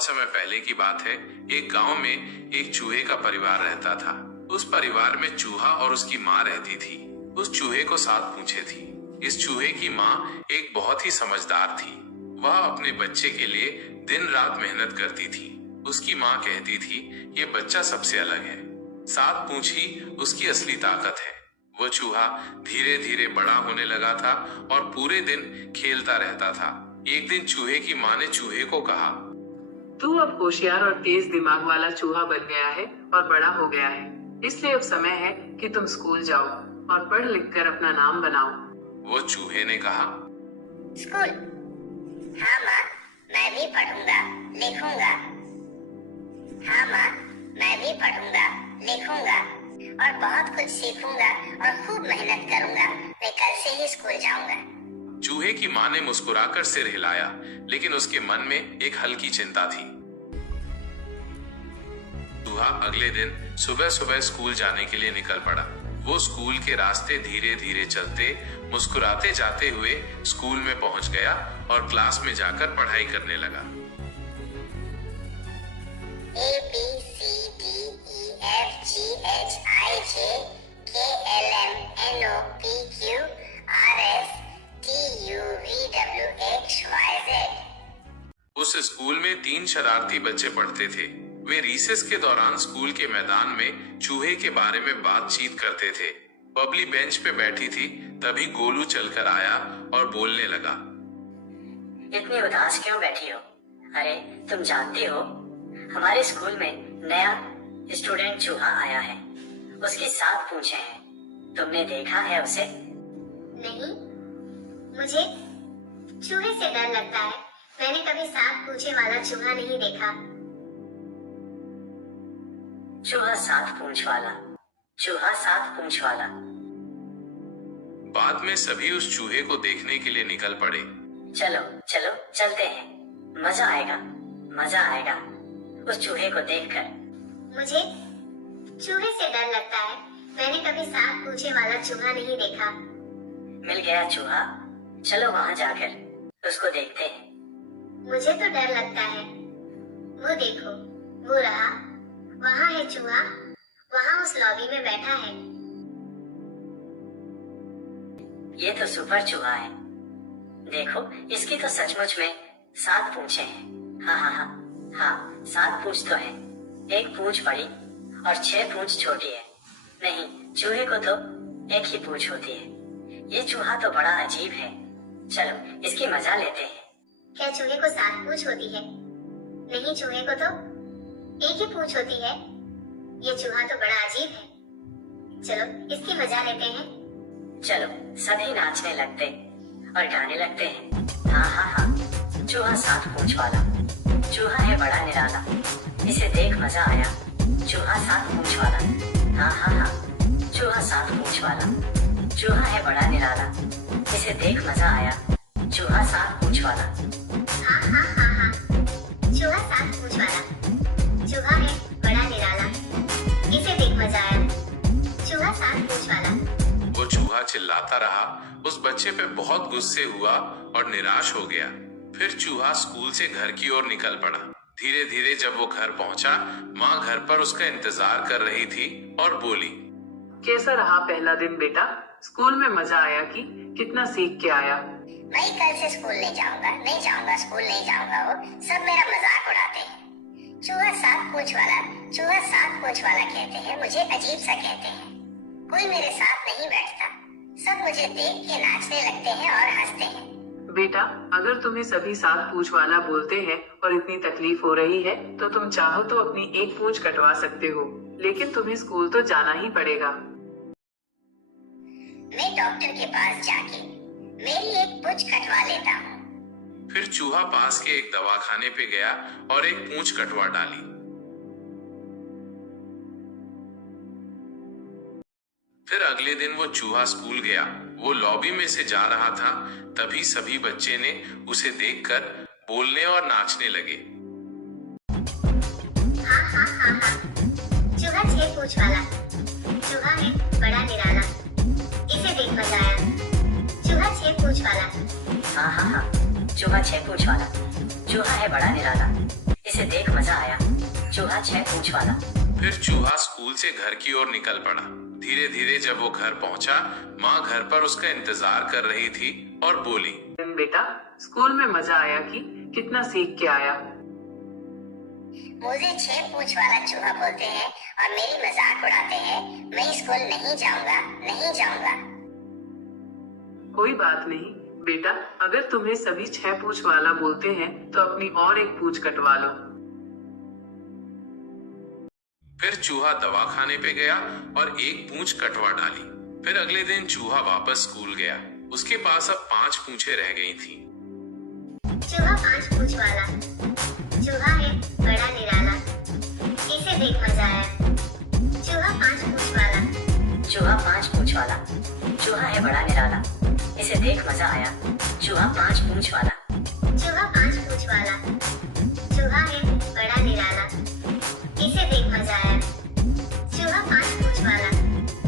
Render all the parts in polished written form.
बहुत समय पहले की बात है। एक गांव में एक चूहे का परिवार रहता था। उस परिवार में चूहा और उसकी माँ रहती थी। उस चूहे को 7 पूंछें थी। इस चूहे की माँ एक बहुत ही समझदार थी। वह अपने बच्चे के लिए दिन रात मेहनत करती थी। उसकी माँ कहती थी, ये बच्चा सबसे अलग है। 7 पूंछ ही उसकी असली ताकत है। वो चूहा धीरे धीरे बड़ा होने लगा था और पूरे दिन खेलता रहता था। एक दिन चूहे की माँ ने चूहे को कहा, तू अब होशियार और तेज दिमाग वाला चूहा बन गया है और बड़ा हो गया है, इसलिए अब समय है कि तुम स्कूल जाओ और पढ़ लिख कर अपना नाम बनाओ। वो चूहे ने कहा, स्कूल? हाँ माँ, मैं भी पढ़ूंगा लिखूंगा। हाँ माँ, मैं भी पढ़ूंगा लिखूंगा और बहुत कुछ सीखूंगा और खूब मेहनत करूंगा। मैं कल से ही स्कूल जाऊंगा। चूहे की माँ ने मुस्कुराकर सिर हिलाया, लेकिन उसके मन में एक हल्की चिंता थी। चूहा अगले दिन सुबह सुबह स्कूल जाने के लिए निकल पड़ा। वो स्कूल के रास्ते धीरे धीरे चलते, मुस्कुराते जाते हुए स्कूल में पहुंच गया और क्लास में जाकर पढ़ाई करने लगा। A B C D E F G H I J K L M N O P Q R S T U V W X Y Z। उस स्कूल में 3 शरारती बच्चे पढ़ते थे। वे रिसेस के दौरान स्कूल के मैदान में चूहे के बारे में बातचीत करते थे। बबली बेंच पे बैठी थी, तभी गोलू चलकर आया और बोलने लगा, इतनी उदास क्यों बैठी हो? अरे तुम जानती हो, हमारे स्कूल में नया स्टूडेंट चूहा आया है। उसकी 7 पूंछें हैं। तुमने देखा है उसे? नहीं, मुझे चूहे से डर लगता है। मैंने कभी 7 पूंछे वाला चूहा नहीं देखा। चूहा 7 पूंछ वाला, चूहा 7 पूंछ वाला। बाद में सभी उस चूहे को देखने के लिए निकल पड़े। चलो चलो चलते हैं, मजा आएगा, मजा आएगा उस चूहे को देखकर। मुझे चूहे से डर लगता है। मैंने कभी 7 पूंछे वाला चूहा नहीं देखा। मिल गया चूहा, चलो वहाँ जाकर उसको देखते हैं। मुझे तो डर लगता है। वो देखो, वो रहा, वहाँ है चूहा, वहाँ उस लॉबी में बैठा है। ये तो सुपर चूहा है। देखो, इसकी तो सचमुच में 7 पूंछें हैं। हाँ हाँ हाँ हाँ, 7 पूंछ तो है। 1 पूंछ बड़ी और 6 पूंछ छोटी है। नहीं, चूहे को तो 1 ही पूंछ होती है। ये चूहा तो बड़ा अजीब है। चलो इसकी मजा लेते हैं। क्या चूहे को 7 पूंछ होती है? नहीं, चूहे को तो 1 ही पूंछ होती है। ये चूहा तो बड़ा अजीब है। चलो इसकी मजा लेते हैं। चलो सभी नाचने लगते और गाने लगते हैं। हाँ हाँ हाँ, चूहा 7 पूंछ वाला, चूहा है बड़ा निराला, इसे देख मजा आया। चूहा 7 पूंछ वाला, हाँ हाँ हाँ, चूहा 7 पूंछ वाला, चूहा है बड़ा निराला, इसे देख मजा आया। चूहा 7 पूंछ वाला, हाँ हाँ हाँ हाँ, चूहा 7 पूंछ वाला, चूहा है बड़ा निराला, इसे देख मजा आया। चूहा 7 पूंछ वाला। वो चूहा चिल्लाता रहा। उस बच्चे पे बहुत गुस्से हुआ और निराश हो गया। फिर चूहा स्कूल से घर की ओर निकल पड़ा। धीरे धीरे जब वो घर पहुंचा, माँ घर पर उसका इंतजार कर रही थी और बोली, कैसा रहा पहला दिन बेटा? स्कूल में मजा आया कि कितना सीख के आया? मैं कल से स्कूल नहीं जाऊंगा, नहीं जाऊंगा, स्कूल नहीं जाऊंगा। वो सब मेरा मजाक उड़ाते हैं। चूहा 7 पूंछ वाला, चूहा 7 पूंछ वाला कहते हैं, मुझे अजीब सा कहते हैं। कोई मेरे साथ नहीं बैठता। सब मुझे देख के नाचने लगते हैं और हंसते हैं। बेटा, अगर तुम्हें सभी 7 पूंछ वाला बोलते हैं और इतनी तकलीफ हो रही है, तो तुम चाहो तो अपनी 1 पूंछ कटवा सकते हो, लेकिन तुम्हें स्कूल तो जाना ही पड़ेगा। मैं डॉक्टर के पास जाके मेरी 1 पूंछ कटवा लेता हूँ। फिर चूहा पास के एक दवाखाने पे गया और 1 पूंछ कटवा डाली। फिर अगले दिन वो चूहा स्कूल गया। वो लॉबी में से जा रहा था, तभी सभी बच्चे ने उसे देखकर बोलने और नाचने लगे। हाँ हाँ हाँ हाँ, चूहा 6 पूंछ वाला, चूहा है बड़ा निराला, इसे देख मजा आया। चूहा 6 पूंछ वाला। हाँ हाँ हाँ, चूहा 6 पूंछ वाला, चूहा है बड़ा निराला, इसे इसे देख मजा आया। चूहा 6 पूंछ वाला। फिर चूहा स्कूल से घर की ओर निकल पड़ा। धीरे धीरे जब वो घर पहुंचा, माँ घर पर उसका इंतजार कर रही थी और बोली, बेटा, स्कूल में मजा आया कि कितना सीख के आया। मुझे 6 पूंछ वाला चूहा बोलते हैं और मेरी मजाक उड़ाते हैं। मैं स्कूल नहीं जाऊंगा, नहीं जाऊंगा। कोई बात नहीं बेटा, अगर तुम्हें सभी 6 पूंछ वाला बोलते हैं तो अपनी और एक पूंछ कटवा लो। फिर चूहा दवाखाने पे गया और एक पूंछ कटवा डाली। फिर अगले दिन चूहा वापस स्कूल गया। उसके पास अब 5 पूंछें रह गई थी। चूहा 5 पूंछ वाला। चूहा है बड़ा निराला, इसे देख मजा आया। चूहा 5 पूंछ वाला। चूहा 5 पूंछ वाला। चूहा है बड़ा निराला, इसे देख मजा आया। चूहा 5 पूंछ वाला। चूहा 5 पूंछ वाला। चूहा है बड़ा निराला, इसे देख मजा आया। चूहा 5 पूंछ वाला।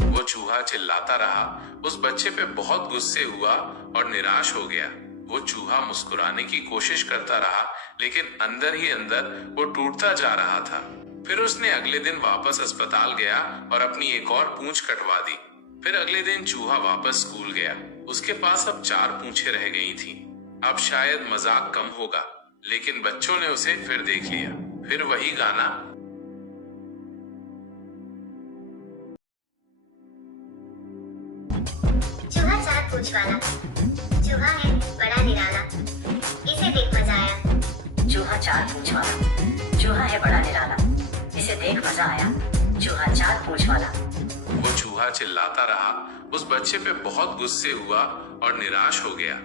वो चूहा चिल्लाता रहा। उस बच्चे पे बहुत गुस्से हुआ और निराश हो गया। वो चूहा मुस्कुराने की कोशिश करता रहा, लेकिन अंदर ही अंदर वो टूटता जा रहा था। फिर उसने अगले दिन वापस अस्पताल गया और अपनी एक और पूंछ कटवा दी। फिर अगले दिन चूहा वापस स्कूल गया। उसके पास अब 4 पूंछें रह गई थी। अब शायद मजाक कम होगा, लेकिन बच्चों ने उसे फिर देख लिया। फिर वही गाना। चूहा 4 पूंछ वाला। चूहा है बड़ा निराला, इसे देख मजा आया। चूहा 4 पूंछ वाला। चूहा है बड़ा निराला, इसे देख मजा आया। चूहा 4 पूंछ वाला। वो चूहा चिल्लाता रहा। उस बच्चे पे बहुत गुस्से हुआ और निराश हो गया।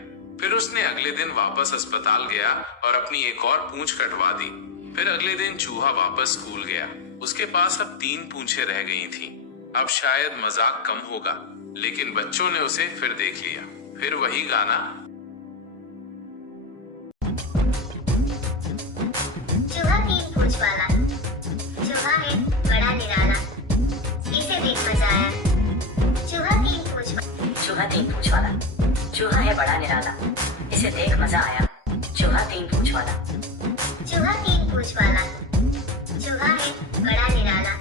फिर उसने अगले दिन वापस अस्पताल गया और अपनी एक और पूंछ कटवा दी। फिर अगले दिन चूहा वापस स्कूल गया। उसके पास अब 3 पूंछें रह गई थी। अब शायद मजाक कम होगा, लेकिन बच्चों ने उसे फिर देख लिया। फिर वही गाना। चूहा 3 पूंछ वाला। चूहा है बड़ा निराला, इसे देख मजा आया। चूहा 3 पूंछ वाला। चूहा 3 पूंछ वाला। चूहा है बड़ा निराला, इसे देख मजा आया। चूहा 3 पूंछ वाला। चूहा 3 पूंछ वाला। चूहा है बड़ा निराला।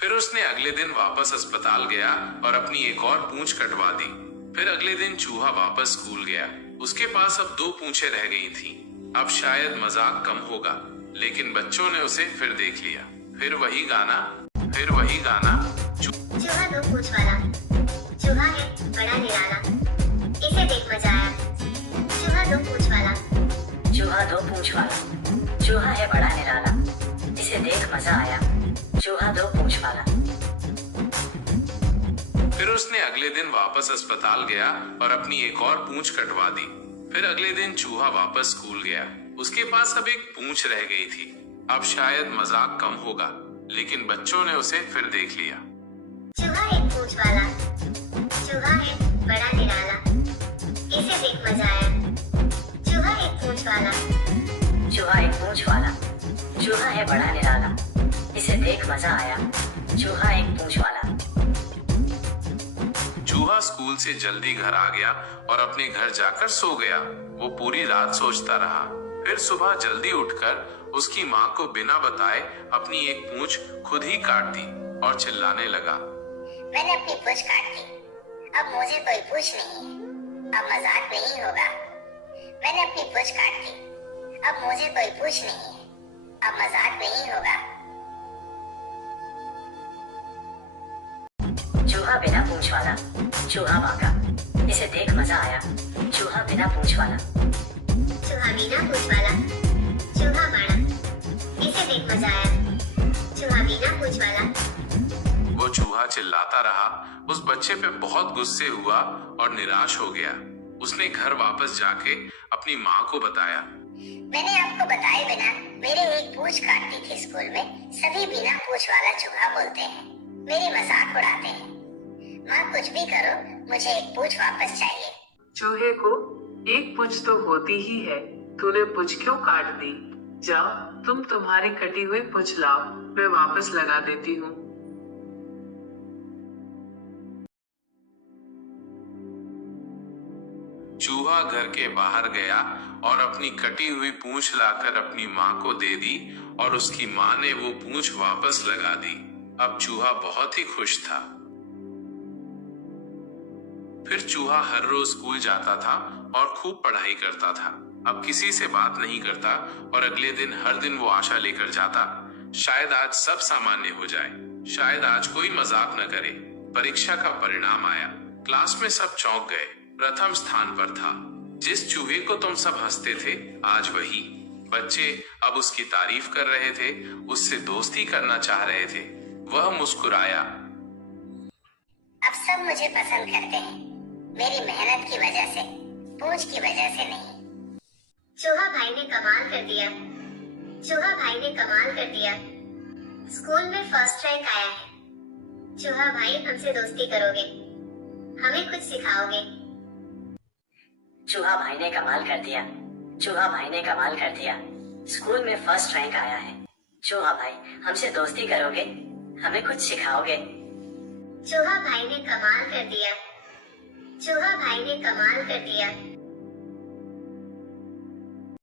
फिर उसने अगले दिन वापस अस्पताल गया और अपनी एक और पूंछ कटवा दी। फिर अगले दिन चूहा वापस स्कूल गया। उसके पास अब 2 पूंछें रह गई थी। अब शायद मजाक कम होगा, लेकिन बच्चों ने उसे फिर देख लिया। फिर वही गाना। फिर वही गाना। चूहा 2 पूंछ वाला। चूहा है बड़ा निराला, इसे देख मजा आया। चूहा 2 पूंछ वाला। चूहा 2 पूंछ वाला। चूहा है बड़ा निराला, इसे देख मजा आया। चूहा 2 पूंछ वाला। फिर उसने अगले दिन वापस अस्पताल गया और अपनी एक और पूंछ कटवा दी। फिर अगले दिन चूहा वापस स्कूल गया। उसके पास अब एक पूंछ रह गई थी। अब शायद मजाक कम होगा, लेकिन बच्चों ने उसे फिर देख लिया। चूहा 1 पूंछ वाला। चूहा है बड़ा निराला, इसे देख मजा आया। चूहा 1 पूंछ वाला। चूहा 1 पूंछ वाला। चूहा है बड़ा निराला, इसे देख मजा आया। चूहा 1 पूंछ वाला। चूहा स्कूल से जल्दी घर आ गया और अपने घर जाकर सो गया। वो पूरी रात सोचता रहा। फिर सुबह जल्दी उठकर उसकी माँ को बिना बताए अपनी एक पूंछ खुद ही काट दी और चिल्लाने लगा, मैंने अपनी पूंछ काट दी, अब मुझे कोई पूंछ नहीं है। अब मजाक नहीं होगा। मैंने अपनी पूंछ काट दी, अब मुझे कोई पूंछ नहीं है। अब मजाक नहीं होगा। चूहा बिना पूंछ वाला। चूहा भागा, इसे देख मजा आया। चूहा बिना पूंछ वाला। चूहा बिना पूंछ वाला। चूहा बड़ा, इसे देख मजा आया। चूहा बिना पूंछ वाला। वो चूहा चिल्लाता रहा। उस बच्चे पे बहुत गुस्से हुआ और निराश हो गया। उसने घर वापस जाके अपनी माँ को बताया, मैंने आपको बताए बिना मेरे एक पूंछ काट दी थी स्कूल में। सभी बिना पूंछ वाला चूहा बोलते हैं, मेरी मजाक उड़ाते हैं। माँ कुछ भी करो, मुझे एक पूंछ वापस चाहिए। चूहे को एक पूंछ तो होती ही है, तूने पूंछ क्यों काट दी? जाओ, तुम तुम्हारी कटी हुई पूंछ लाओ, मैं वापस लगा देती हूँ। चूहा घर के बाहर गया और अपनी कटी हुई पूंछ लाकर अपनी माँ को दे दी और उसकी माँ ने वो पूंछ वापस लगा दी। अब चूहा बहुत ही खुश था। फिर चूहा हर रोज स्कूल जाता था और खूब पढ़ाई करता था। अब किसी से बात नहीं करता और अगले दिन हर दिन वो आशा लेकर जाता, शायद आज सब सामान्य हो जाए, शायद आज कोई मजाक न करे। परीक्षा का परिणाम आया। क्लास में सब चौंक गए। प्रथम स्थान पर था जिस चूहे को तुम सब हंसते थे, आज वही। बच्चे अब उसकी तारीफ कर रहे थे, उससे दोस्ती करना चाह रहे थे। वह मुस्कुराया। अब सब मुझे पसंद करते हैं, मेरी मेहनत की वजह से, पूंछ की वजह से नहीं। चूहा भाई ने कमाल कर दिया। चूहा भाई ने कमाल कर दिया। स्कूल में फर्स्ट रैंक आया है। चूहा भाई हमसे दोस्ती करोगे, हमें कुछ सिखाओगे। चूहा भाई ने कमाल कर दिया। चूहा भाई ने कमाल कर दिया। स्कूल में फर्स्ट रैंक आया है। चूहा भाई हमसे दोस्ती करोगे, हमें कुछ सिखाओगे। चूहा भाई ने कमाल कर दिया। चूहा भाई ने कमाल कर दिया।